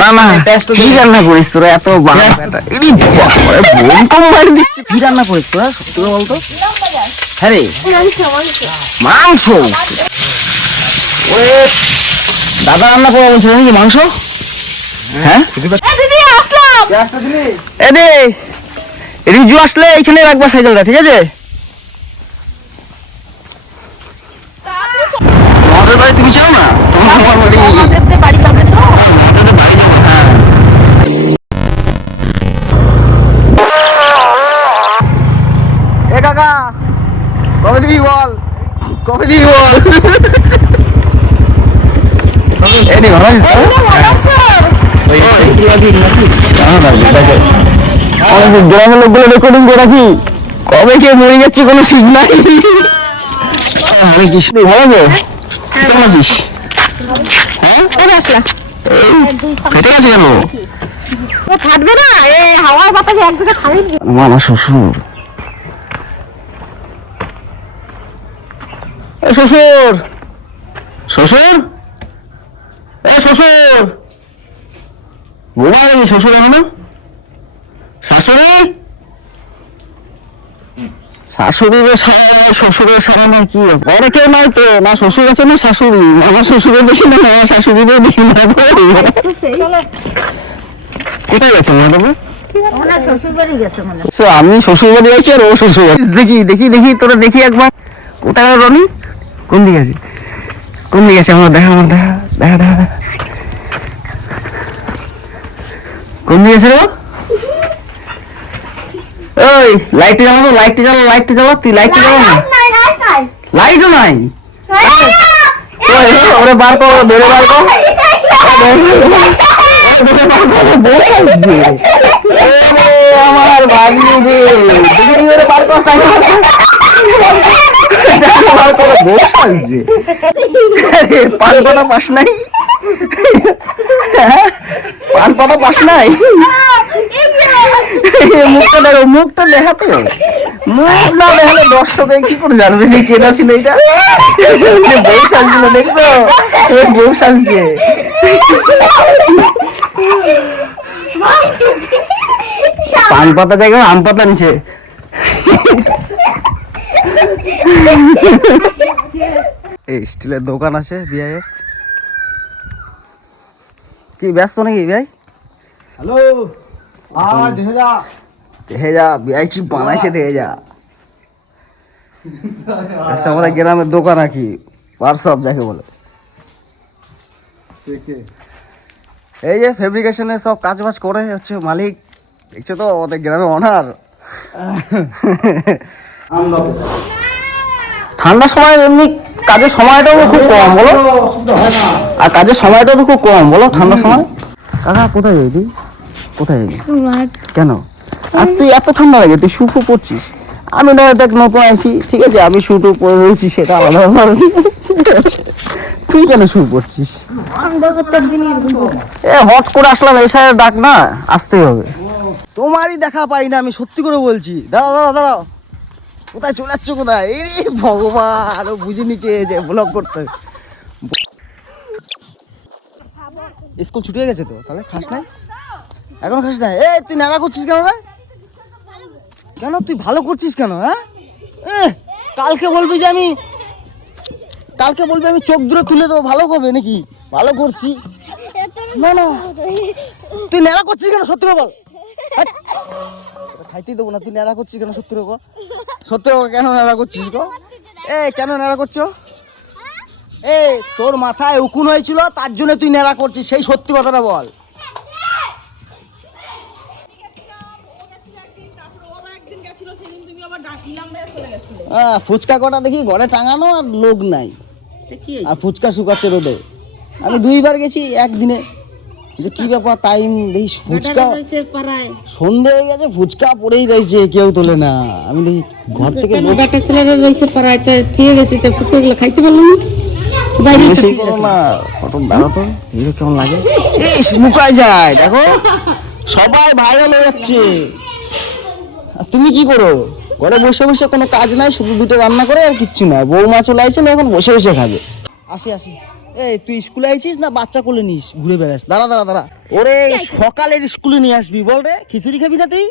না না, কি রান্না করিস তোরা এত বোম টম মারি দিচ্ছি? কি রান্না করিস তোরা সত্যি করে বলতো? হ্যাঁ রে, মাংস। ওরে দাদা রান্না করে বলছিল নাকি মাংস? হ্যাঁ এ রিজু আসলে এইখানে রাখবা সাইকেলটা, ঠিক আছে? আমাদের বাড়ি তুমি চাও না? তোমার আমার বাড়ি যাবে তো? বাড়ি যাবো, হ্যাঁ। এ কাকা কবে দিবি বল, কবে দিবি বল? এনে ভালো আছিস তো? গ্রামের লোকগুলো রেকর্ডিং করে রাখি, কবে কে মরে যাচ্ছে কোনো ঠিক নাই। ভালো আছো? কেমন আছিস? হ্যাঁ ফেটে গেছে কেন? ফাটবে না, এই হাওয়ার বাতাসে একদিকে খালি। আমার শ্বশুর, শ্বশুর শ্বশুর এ শ্বশুর, বোমা গেছি শ্বশুর এখনো? শাশুড়ি, শাশুড়ির শ্বশুরের সামনে কি ঘরে কেউ নাই তো? না শ্বশুর আছে না শাশুড়ি? আমার শ্বশুরের দেখি না, আমার শাশুড়িরও দেখি না। কোথায় গেছে ম্যাডাম? আমি শ্বশুর বাড়ি আছি আর ও শ্বশুর বাড়ি। দেখি দেখি দেখি তোরা দেখি একবার, কোথায় গেল রনি? কোন দিকে আছে, কোন দিকে আছে? আমার দেখা, আমার দেখা দেখা দেখা দেখা, কোন দিকে আছে রে? ওই লাইটটা জ্বালাবো, লাইটটা জ্বালা, লাইটটা জ্বালা, তুই লাইটটা জ্বালা না। লাইটও নাই। ওরে বার কর, ধরে বার কর, আমার ভাগিনি রে, দেখি ওরে বার কর, বউ সাজছে। পান পাতা পাস নাই, পান পাতা পাস নাই? মুখটা দেখো, মুখটা দেখাতে, মুখ না দেখালে দর্শকে কি করে জানবে যে কেনা ছিল এটা? বউ সাজছিল, দেখছো? বউ সাজছে। পান পাতা দেখো, আম পাতা নিচে। এই স্টিলের দোকান আছে বিয়ে। কি ব্যস্ত নাকি ভাই? হ্যালো, দেখে যা, দেখে যা বিয়ে কি বানাইছে, দেখে যা। আচ্ছা, আমাদের গ্রামের দোকান আর কি, ওয়ার্কশপ যাকে বলে। এই যে ফেব্রিকেশনের সব কাজ বাজ করে হচ্ছে মালিক, দেখছো তো আমাদের গ্রামে অনার। ঠান্ডার সময় এমনি কাজের সময়টাও খুব কম বলো, আর কাজের সময়টাও তো খুব কম বলো ঠান্ডার সময়। কাকা কোথায় যাবি তুই? কোথায় যাবি? কেন? আর তুই এত ঠান্ডা লাগে, তুই শুফু পড়ছিস। আমি না দেখ নতুন আছি, ঠিক আছে, আমি শুটু পরে রয়েছি, সেটা আলাদা ব্যাপার। তুই কেন শু পড়ছিস? এ হট করে আসলাম, এই সাইডে ডাক না, আসতেই হবে। তোমারই দেখা পাই না, আমি সত্যি করে বলছি। দাঁড়াও দাঁড়াও দাঁড়াও, কোথায় চলে যাচ্ছ কোথায়? এই ভগবান, আরো বুঝে নিচে যে ব্লগ করতে। স্কুল ছুটি হয়ে গেছে তো, তাহলে খাস নাই? এখনো খাস নাই? এই তুই নাড়া করছিস কেন রে? কেন তুই ভালো করছিস কেন? হ্যাঁ, কালকে বলবি যে আমি, কালকে বলবি আমি চোখ দূরে তুলে দেবো, ভালো করবে নাকি? ভালো করছি না না, তুই নেড়া করছিস কেন? সত্যি বল, খাইতেই দেবো না। তুই নেড়া করছিস কেন? সত্যি বল, সত্যি কেন নেড়া করছিস গো? কেন নেড়া করছো? তোর মাথায় উকুন হয়েছিল, তার জন্য তুই নেড়া করছিস, সেই সত্যি কথাটা বল। ফুচকা কটা দেখি ঘরে টাঙানো, আর লোক নাই, আর ফুচকা শুকাচ্ছে রোদে। আমি 2বার গেছি একদিনে, যে কি ব্যাপার, টাইম দেখি ফুচকা সন্ধে হয়ে গেছে, ফুচকা পড়েই রয়েছে, কেউ তোলে না। আমি দেখি ঘর থেকে খাইতে পারলাম না। কেমন লাগে, মুকায় যায় দেখো, সবাই ভাইরাল হয়ে যাচ্ছে। তুমি কি করো? ঘরে বসে বসে কোনো কাজ নাই, শুধু 2টো রান্না করে আর কিচ্ছু না। বৌমা চলে আসছে না, এখন বসে বসে খাবে। আসি আসি, এই তুই স্কুলে আইছিস না বাচ্চা কোলে নিস ঘুরে বেড়াস? দাঁড়া দাঁড়া দাঁড়া, ওরে সকালের স্কুলে নিয়ে আসবি বল রে, খিচুড়ি খাবি না তুই?